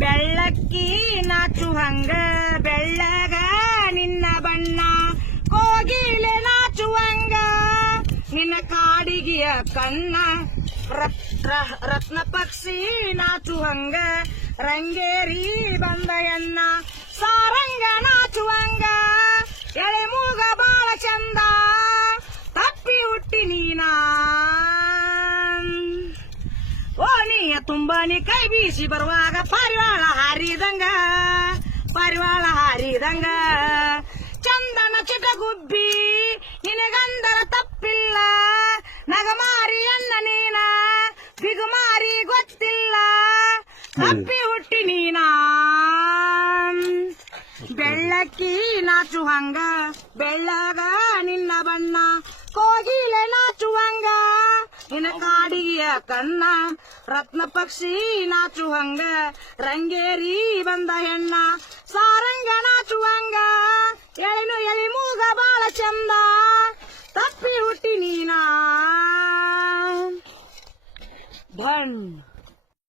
ಬೆಳ್ಳಕ್ಕಿ ನಾಚುವಂಗ ಬೆಳ್ಳಗ ನಿನ್ನ ಬಣ್ಣ ಕೋಗಿಲೆ ನಾಚುವಂಗ ನಿನ್ನ ಕಾಡಿಗೆಯ ಕಣ್ಣ ರತ್ನ ಪಕ್ಷಿ ನಾಚುವಂಗ ರಂಗೇರಿ ಬಂದಯನ್ನ ಸಾರಂಗ ನಾಚುವಂಗ ಎಳೆ ಮೂಗ ಬಾಳ ಚಂದ ತಪ್ಪಿ ಹುಟ್ಟಿ ನೀನಾ ಓಣಿಯ ತುಂಬಾನಿ ಕೈ ಬೀಸಿ ಬರುವಾಗ ಪಾರಿವಾಳ ಹಾರಿದಂಗ ಚಂದನ ಚಿಟಗುಬ್ಬಿ ನಿನಗಂದರ ತಪ್ಪಿಲ್ಲ ನಗಮಾರಿಯನ್ನ ನೀನ ಬಿಗುಮಾರಿ ಗೊತ್ತಿಲ್ಲ ತಪ್ಪಿ ಹುಟ್ಟಿ ನೀನಾ ಬೆಳ್ಳಕ್ಕಿ ನಾಚುವಂಗ ಬೆಳ್ಳಗ ನಿನ್ನ ಬಣ್ಣ ಕೋಗಿಲೆ ನಾಚುವಂಗ ನಿನ್ನ ಕಾಡಿಗೆಯ ಕಣ್ಣ ರತ್ನ ಪಕ್ಷಿ ನಾಚುವಂಗ ರಂಗೇರಿ ಬಂದ ಹೆಣ್ಣ ಸಾರಂಗ ನಾಚುವಂಗ ಎಳಿ ಮೂಗ ಬಾಳ ಚಂದ ತಪ್ಪಿ ಹುಟ್ಟಿ ನೀನಾ ಧನ್